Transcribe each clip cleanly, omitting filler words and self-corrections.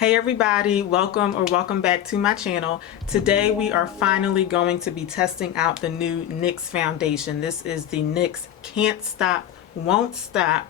Hey everybody, welcome back to my channel. Today we are finally going to be testing out the new NYX foundation. This is the NYX Can't Stop, Won't Stop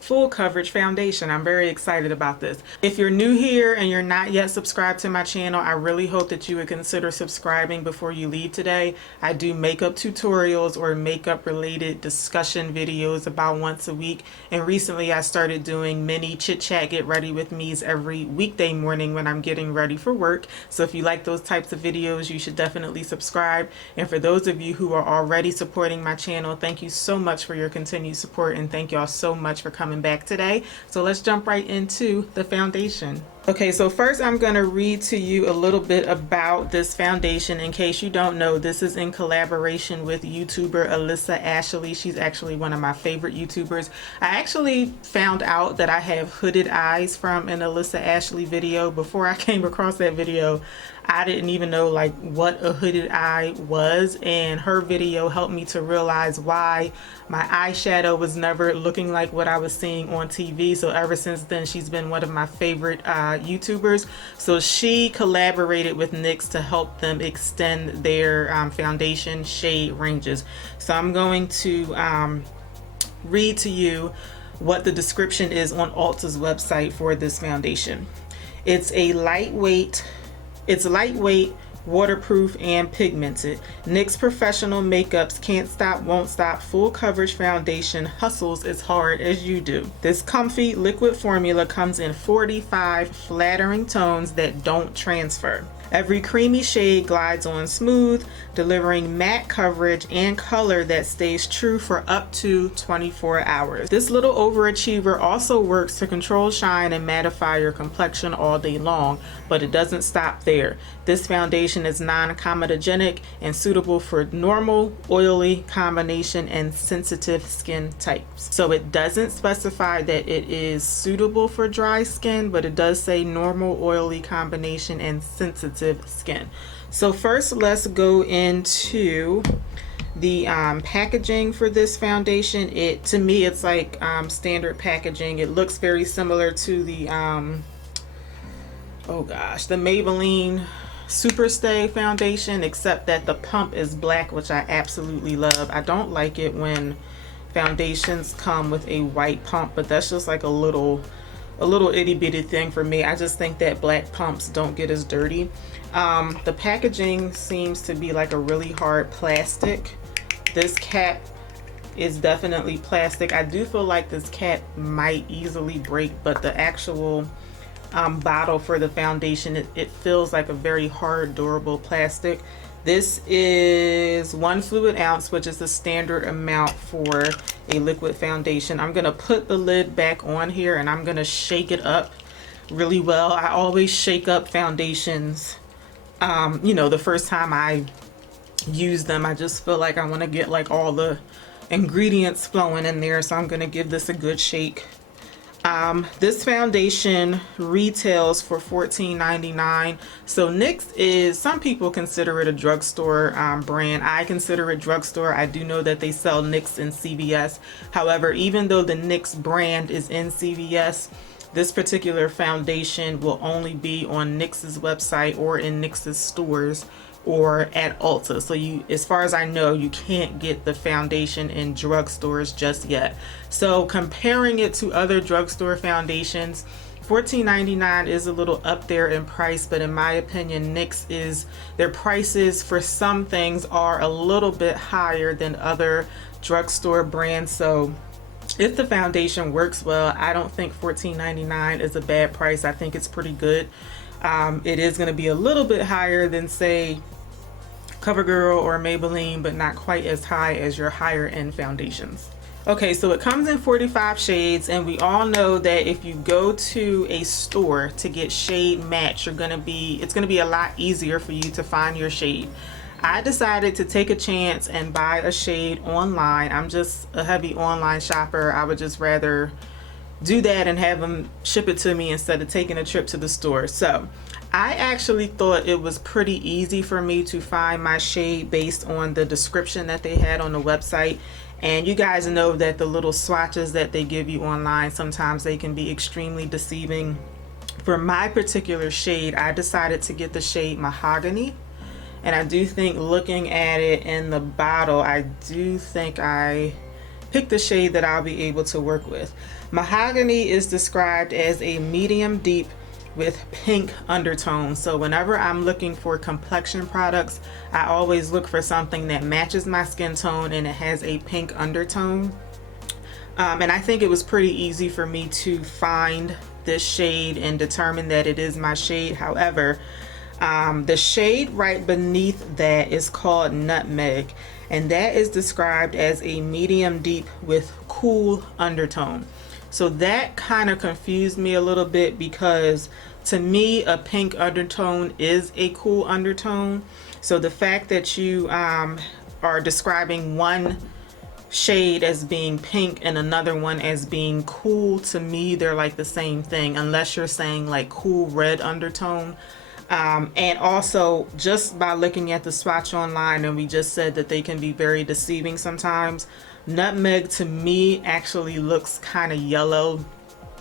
full coverage foundation. I'm very excited about this. If you're new here and you're not yet subscribed to my channel, I really hope that you would consider subscribing before you leave today. I do makeup tutorials or makeup related discussion videos about once a week, and recently I started doing mini chit chat get ready with me's every weekday morning when I'm getting ready for work. So if you like those types of videos, you should definitely subscribe. And for those of you who are already supporting my channel, thank you so much for your continued support, and thank y'all so much for coming back today. So let's jump right into the foundation. Okay, so first I'm going to read to you a little bit about this foundation. In case you don't know, this is in collaboration with YouTuber Alyssa Ashley. She's actually one of my favorite YouTubers. I actually found out that I have hooded eyes from an Alyssa Ashley video. Before I came across that video, I didn't even know like what a hooded eye was, and her video helped me to realize why my eyeshadow was never looking like what I was seeing on TV. So ever since then, she's been one of my favorite YouTubers. So she collaborated with NYX to help them extend their foundation shade ranges. So I'm going to read to you what the description is on Ulta's website for this foundation. It's lightweight, waterproof, and pigmented. NYX Professional Makeup's Can't Stop, Won't Stop Full Coverage Foundation hustles as hard as you do. This comfy liquid formula comes in 45 flattering tones that don't transfer. Every creamy shade glides on smooth, delivering matte coverage and color that stays true for up to 24 hours. This little overachiever also works to control shine and mattify your complexion all day long, but it doesn't stop there. This foundation is non-comedogenic and suitable for normal, oily, combination, and sensitive skin types. So it doesn't specify that it is suitable for dry skin, but it does say normal, oily, combination, and sensitive skin. So first let's go into the packaging for this foundation. To me it's like standard packaging. It looks very similar to the oh gosh, the Maybelline Superstay foundation, except that the pump is black, which I absolutely love. I don't like it when foundations come with a white pump, but that's just like a little itty bitty thing for me. I just think that black pumps don't get as dirty. The packaging seems to be like a really hard plastic. This cap is definitely plastic. I do feel like this cap might easily break, but the actual bottle for the foundation, it feels like a very hard, durable plastic. This is 1 fluid ounce, which is the standard amount for a liquid foundation. I'm gonna put the lid back on here and I'm gonna shake it up really well. I always shake up foundations, you know, the first time I use them. I just feel like I want to get like all the ingredients flowing in there, so I'm gonna give this a good shake. This foundation retails for $14.99. So NYX is, some people consider it a drugstore brand. I consider it drugstore. I do know that they sell NYX in CVS. However, even though the NYX brand is in CVS, this particular foundation will only be on NYX's website or in NYX's stores or at Ulta. So you, as far as I know, you can't get the foundation in drugstores just yet. So comparing it to other drugstore foundations, $14.99 is a little up there in price, but in my opinion, NYX is, their prices for some things are a little bit higher than other drugstore brands. So if the foundation works well, I don't think $14.99 is a bad price. I think it's pretty good. It is going to be a little bit higher than, say, CoverGirl or Maybelline, but not quite as high as your higher end foundations. Okay, so it comes in 45 shades, and we all know that if you go to a store to get shade match, it's gonna be a lot easier for you to find your shade. I decided to take a chance and buy a shade online. I'm just a heavy online shopper. I would just rather do that and have them ship it to me instead of taking a trip to the store. So I actually thought it was pretty easy for me to find my shade based on the description that they had on the website. And you guys know that the little swatches that they give you online, sometimes they can be extremely deceiving. For my particular shade, I decided to get the shade Mahogany. And I do think, looking at it in the bottle, I do think I picked the shade that I'll be able to work with. Mahogany is described as a medium deep with pink undertone. So whenever I'm looking for complexion products, I always look for something that matches my skin tone and it has a pink undertone. And I think it was pretty easy for me to find this shade and determine that it is my shade. However, the shade right beneath that is called Nutmeg, and that is described as a medium deep with cool undertone. So that kind of confused me a little bit, because to me a pink undertone is a cool undertone. So the fact that you are describing one shade as being pink and another one as being cool, to me they're like the same thing, unless you're saying like cool red undertone. And also, just by looking at the swatch online, and we just said that they can be very deceiving sometimes, Nutmeg to me actually looks kind of yellow.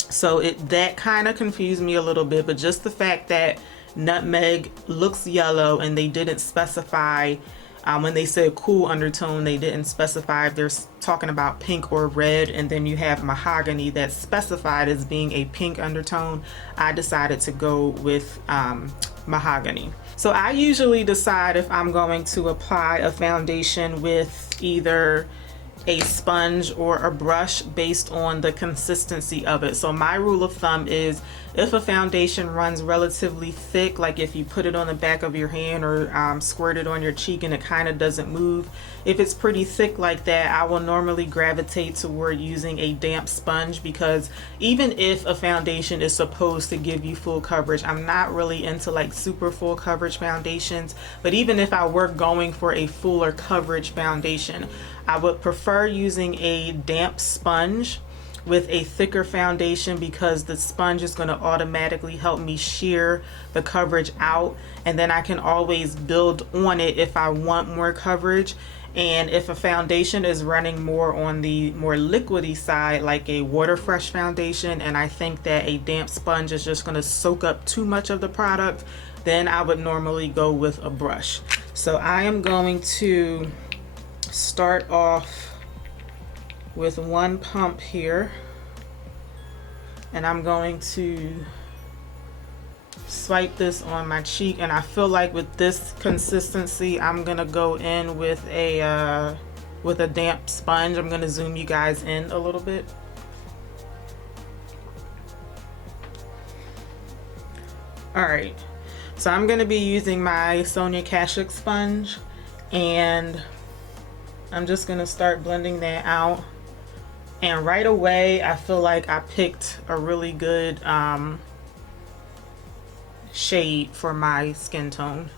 So that kind of confused me a little bit, but just the fact that Nutmeg looks yellow and they didn't specify, when they said cool undertone, they didn't specify if they're talking about pink or red, and then you have Mahogany that's specified as being a pink undertone. I decided to go with Mahogany. So I usually decide if I'm going to apply a foundation with either a sponge or a brush based on the consistency of it. So my rule of thumb is, if a foundation runs relatively thick, like if you put it on the back of your hand or squirt it on your cheek and it kind of doesn't move, if it's pretty thick like that, I will normally gravitate toward using a damp sponge, because even if a foundation is supposed to give you full coverage, I'm not really into like super full coverage foundations, but even if I were going for a fuller coverage foundation, I would prefer using a damp sponge with a thicker foundation, because the sponge is going to automatically help me shear the coverage out, and then I can always build on it if I want more coverage. And if a foundation is running more on the more liquidy side, like a water fresh foundation, and I think that a damp sponge is just going to soak up too much of the product, then I would normally go with a brush. So I am going to start off with one pump here, and I'm going to swipe this on my cheek, and I feel like with this consistency I'm gonna go in with a damp sponge. I'm gonna zoom you guys in a little bit. Alright, so I'm gonna be using my Sonia Kashuk sponge, and I'm just gonna start blending that out. And right away, I feel like I picked a really good shade for my skin tone.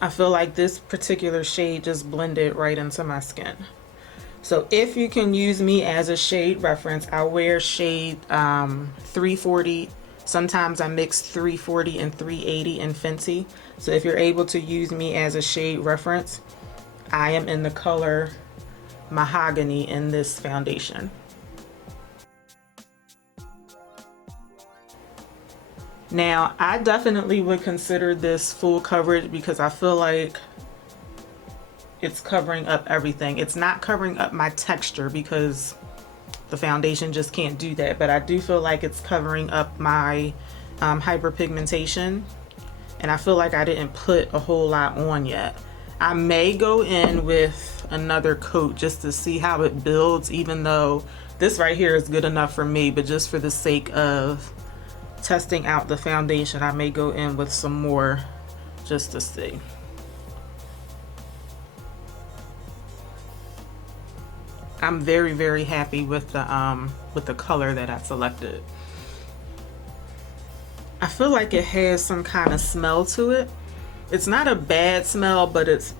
I feel like this particular shade just blended right into my skin. So if you can use me as a shade reference, I wear shade 340. Sometimes I mix 340 and 380 in Fenty. So if you're able to use me as a shade reference, I am in the color Mahogany in this foundation. Now, I definitely would consider this full coverage, because I feel like it's covering up everything. It's not covering up my texture, because the foundation just can't do that, but I do feel like it's covering up my hyperpigmentation, and I feel like I didn't put a whole lot on yet. I may go in with another coat just to see how it builds, even though this right here is good enough for me, but just for the sake of testing out the foundation, I may go in with some more just to see. I'm very, very happy with the color that I selected. I feel like it has some kind of smell to it. It's not a bad smell, but it's,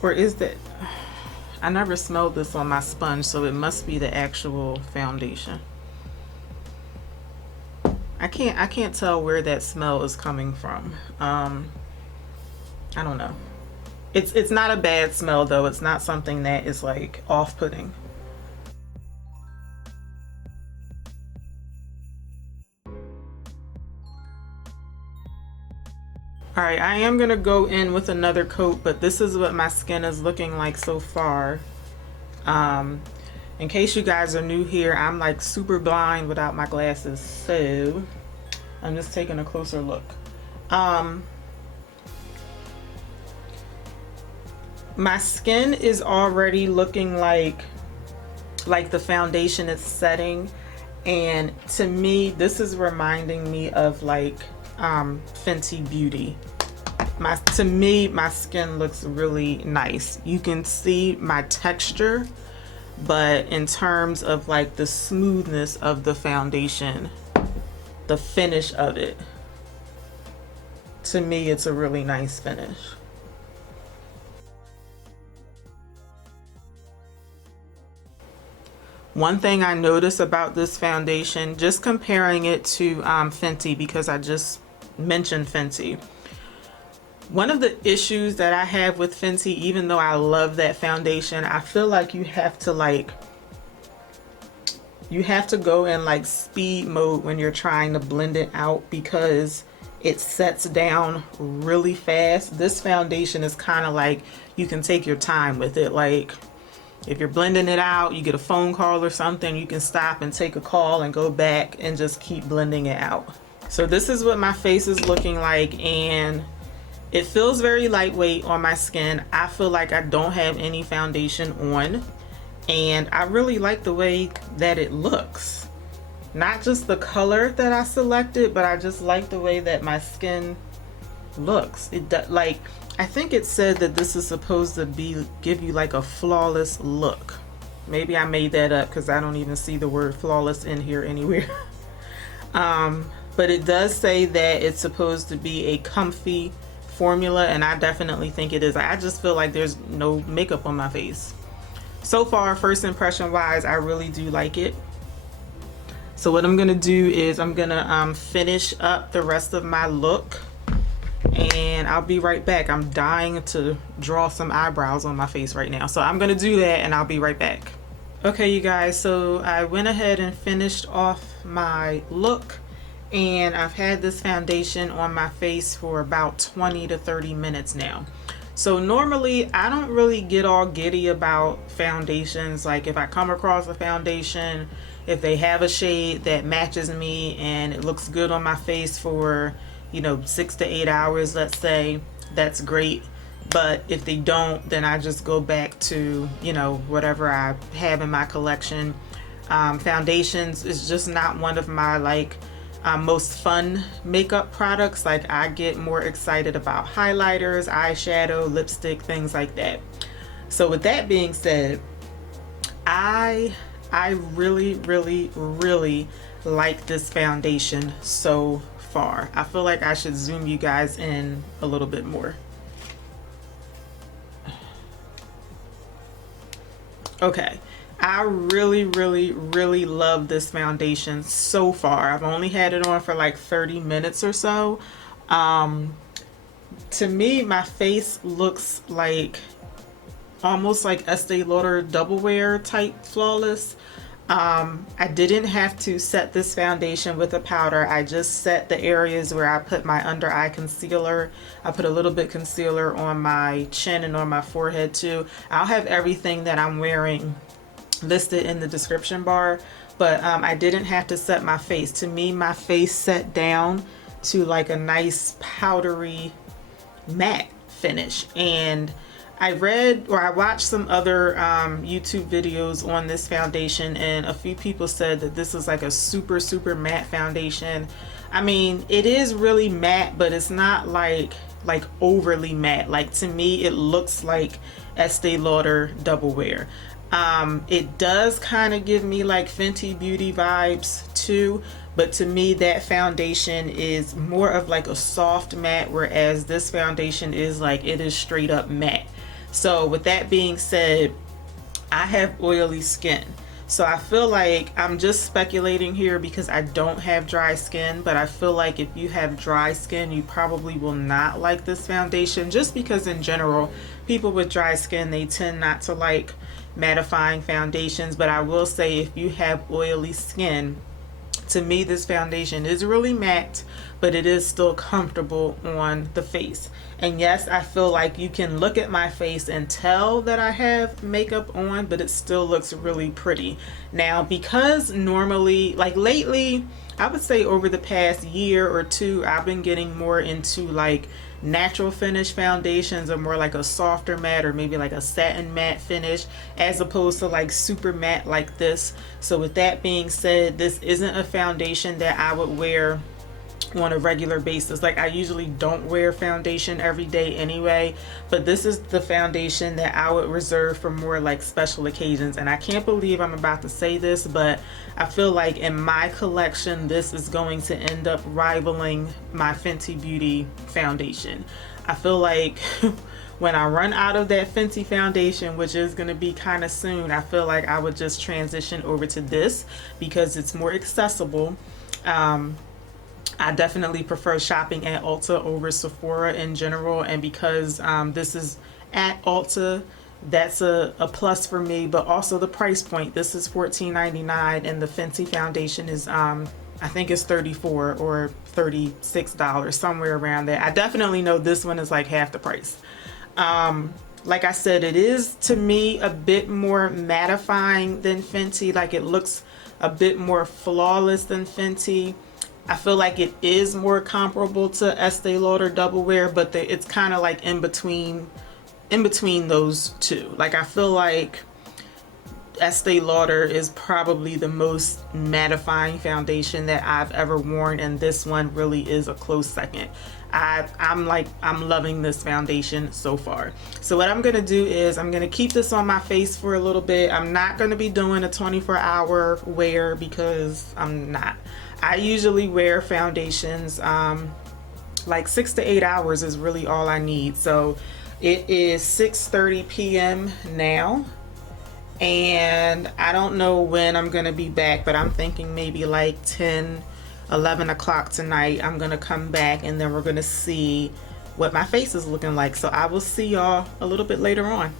or is that, I never smelled this on my sponge, so it must be the actual foundation. I can't tell where that smell is coming from. I don't know. It's not a bad smell though. It's not something that is like off-putting. All right, I am gonna go in with another coat, but this is what my skin is looking like so far. In case you guys are new here, I'm like super blind without my glasses, so I'm just taking a closer look. My skin is already looking like the foundation is setting, and to me this is reminding me of like Fenty Beauty. To me my skin looks really nice. You can see my texture, but in terms of like the smoothness of the foundation, the finish of it, to me it's a really nice finish. One thing I noticed about this foundation, just comparing it to Fenty, because I just mentioned Fenty. One of the issues that I have with Fenty, even though I love that foundation, I feel like you have to go in like speed mode when you're trying to blend it out, because it sets down really fast. This foundation is kind of like you can take your time with it. Like if you're blending it out, you get a phone call or something, you can stop and take a call and go back and just keep blending it out. So this is what my face is looking like, and it feels very lightweight on my skin. I feel like I don't have any foundation on, and I really like the way that it looks. Not just the color that I selected, but I just like the way that my skin looks. Like, I think it said that this is supposed to give you like a flawless look. Maybe I made that up because I don't even see the word flawless in here anywhere. But it does say that it's supposed to be a comfy formula, and I definitely think it is. I just feel like there's no makeup on my face. So far, first impression wise, I really do like it. So what I'm gonna do is I'm gonna finish up the rest of my look, and I'll be right back. I'm dying to draw some eyebrows on my face right now, so I'm gonna do that and I'll be right back. Okay, you guys, so I went ahead and finished off my look, and I've had this foundation on my face for about 20 to 30 minutes now. So normally I don't really get all giddy about foundations. Like if I come across a foundation, if they have a shade that matches me and it looks good on my face for, you know, 6 to 8 hours, let's say, that's great. But if they don't, then I just go back to, you know, whatever I have in my collection. Foundations is just not one of my like most fun makeup products. Like I get more excited about highlighters, eyeshadow, lipstick, things like that. So with that being said, I really like this foundation so far. I feel like I should zoom you guys in a little bit more. Okay, I really love this foundation so far. I've only had it on for like 30 minutes or so. To me, my face looks like almost like Estee Lauder Double Wear type flawless. I didn't have to set this foundation with a powder. I just set the areas where I put my under eye concealer. I put a little bit concealer on my chin and on my forehead too. I'll have everything that I'm wearing listed in the description bar, but I didn't have to set my face. To me, my face set down to like a nice powdery matte finish. And I watched some other YouTube videos on this foundation, and a few people said that this is like a super matte foundation. I mean, it is really matte, but it's not like overly matte. Like to me, it looks like Estee Lauder Double Wear. It does kind of give me like Fenty Beauty vibes too, but to me that foundation is more of like a soft matte, whereas this foundation is like, it is straight up matte. So with that being said, I have oily skin. So I feel like I'm just speculating here because I don't have dry skin, but I feel like if you have dry skin, you probably will not like this foundation, just because in general, people with dry skin, they tend not to like mattifying foundations. But I will say, if you have oily skin, To me, this foundation is really matte, but it is still comfortable on the face. And yes, I feel like you can look at my face and tell that I have makeup on, but it still looks really pretty. Now, because normally, like lately, I would say over the past year or two, I've been getting more into like natural finish foundations, or more like a softer matte, or maybe like a satin matte finish, as opposed to like super matte like this. So with that being said, this isn't a foundation that I would wear on a regular basis. Like, I usually don't wear foundation every day anyway, but this is the foundation that I would reserve for more like special occasions. And I can't believe I'm about to say this, but I feel like in my collection, this is going to end up rivaling my Fenty Beauty foundation. I feel like when I run out of that Fenty foundation, which is going to be kind of soon, I feel like I would just transition over to this because it's more accessible. I definitely prefer shopping at Ulta over Sephora in general, and because this is at Ulta, that's a plus for me. But also the price point. This is $14.99 and the Fenty foundation is I think it's $34 or $36, somewhere around there. I definitely know this one is like half the price. Like I said, it is to me a bit more mattifying than Fenty. Like, it looks a bit more flawless than Fenty. I feel like it is more comparable to Estee Lauder Double Wear, but it's kind of like in between those two. Like, I feel like Estee Lauder is probably the most mattifying foundation that I've ever worn, and this one really is a close second. I'm loving this foundation so far. So what I'm gonna do is I'm gonna keep this on my face for a little bit. I'm not gonna be doing a 24-hour wear because I'm not. I usually wear foundations like 6 to 8 hours is really all I need. So it is 6:30 p.m. now, and I don't know when I'm gonna be back, but I'm thinking maybe like 10-11 o'clock tonight. I'm gonna come back and then we're gonna see what my face is looking like. So I will see y'all a little bit later on.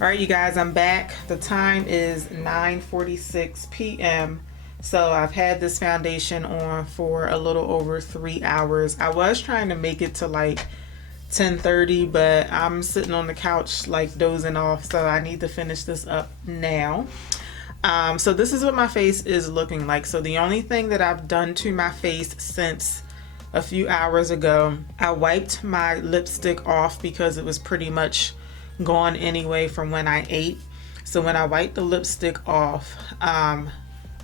All right, you guys, I'm back. The time is 9:46 p.m. So I've had this foundation on for a little over 3 hours. I was trying to make it to like 10:30, but I'm sitting on the couch like dozing off, so I need to finish this up now. So this is what my face is looking like. So the only thing that I've done to my face since a few hours ago, I wiped my lipstick off because it was pretty much gone anyway from when I ate. So when I wiped the lipstick off,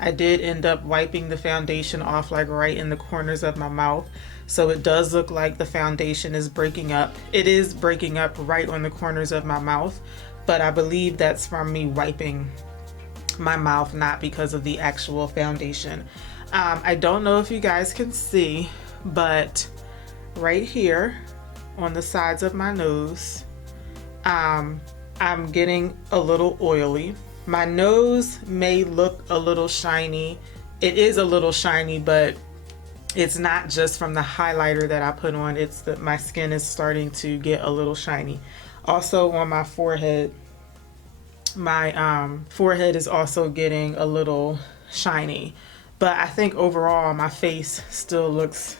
I did end up wiping the foundation off like right in the corners of my mouth. So it does look like the foundation is breaking up. It is breaking up right on the corners of my mouth, but I believe that's from me wiping my mouth, not because of the actual foundation. I don't know if you guys can see, but right here on the sides of my nose, I'm getting a little oily. My nose may look a little shiny. It is a little shiny, but it's not just from the highlighter that I put on. It's that my skin is starting to get a little shiny. Also on my forehead is also getting a little shiny. But I think overall my face still looks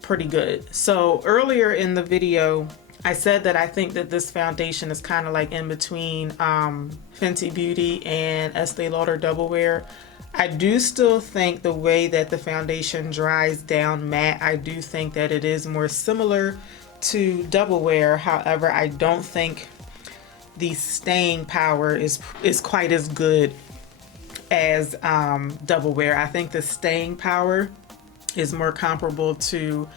pretty good. So earlier in the video, I said that I think that this foundation is kind of like in between Fenty Beauty and Estee Lauder Double Wear. I do still think the way that the foundation dries down matte, I do think that it is more similar to Double Wear. However, I don't think the staying power is quite as good as Double Wear. I think the staying power is more comparable to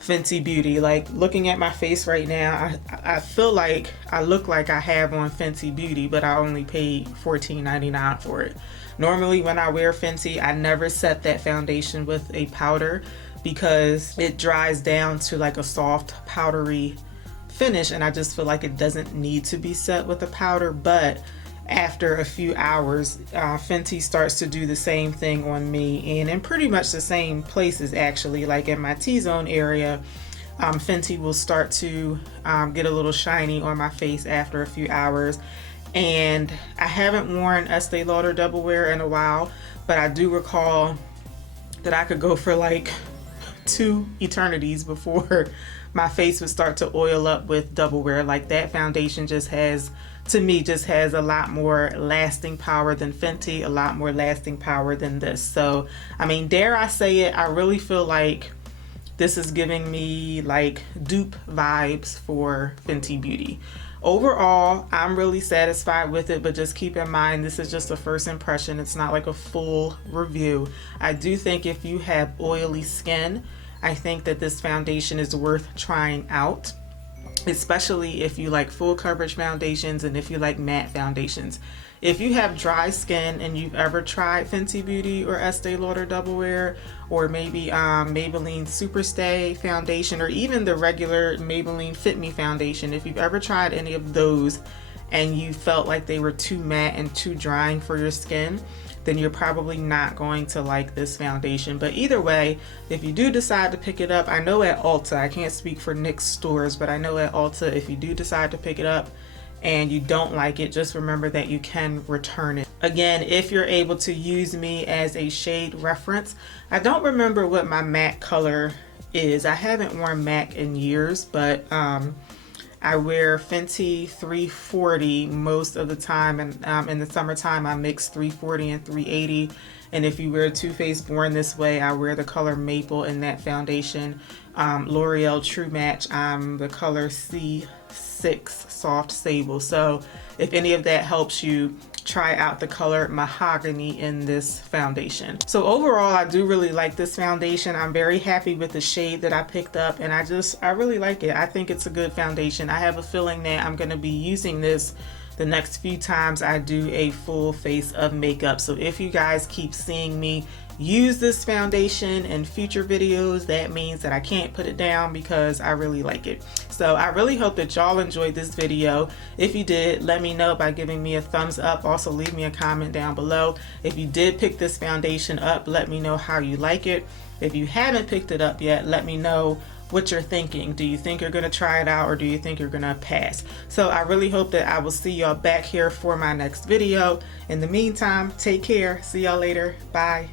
Fenty Beauty. Like, looking at my face right now, I feel like I look like I have on Fenty Beauty, but I only paid $14.99 for it. Normally when I wear Fenty, I never set that foundation with a powder because it dries down to like a soft powdery finish, and I just feel like it doesn't need to be set with a powder. But after a few hours, Fenty starts to do the same thing on me, and in pretty much the same places actually. Like in my T-zone area, Fenty will start to get a little shiny on my face after a few hours. And I haven't worn Estee Lauder Double Wear in a while, but I do recall that I could go for like 2 eternities before my face would start to oil up with double wear. Like that foundation just has, to me, just has a lot more lasting power than Fenty, a lot more lasting power than this. So, I mean, dare I say it, I really feel like this is giving me like dupe vibes for Fenty Beauty. Overall, I'm really satisfied with it, but just keep in mind, this is just a first impression. It's not like a full review. I do think if you have oily skin, I think that this foundation is worth trying out, especially if you like full coverage foundations and if you like matte foundations. If you have dry skin and you've ever tried Fenty Beauty or Estee Lauder Double Wear, or maybe Maybelline Superstay foundation, or even the regular Maybelline Fit Me foundation, if you've ever tried any of those and you felt like they were too matte and too drying for your skin, then you're probably not going to like this foundation. But either way, if you do decide to pick it up, I know at Ulta, I can't speak for NYX stores, but I know at Ulta, if you do decide to pick it up and you don't like it, just remember that you can return it. Again, if you're able to use me as a shade reference, I don't remember what my MAC color is. I haven't worn MAC in years, but I wear Fenty 340 most of the time, and in the summertime I mix 340 and 380. And if you wear Too Faced Born This Way, I wear the color Maple in that foundation. L'Oreal True Match, I'm the color C6 Soft Sable. So if any of that helps you, try out the color Mahogany in this foundation. So overall, I do really like this foundation. I'm very happy with the shade that I picked up, and I really like it. I think it's a good foundation. I have a feeling that I'm going to be using this the next few times I do a full face of makeup. So if you guys keep seeing me use this foundation in future videos, that means that I can't put it down because I really like it. So I really hope that y'all enjoyed this video. If you did, let me know by giving me a thumbs up. Also leave me a comment down below. If you did pick this foundation up, let me know how you like it. If you haven't picked it up yet, let me know what you're thinking. Do you think you're gonna try it out, or do you think you're gonna pass? So I really hope that I will see y'all back here for my next video. In the meantime, take care. See y'all later. Bye.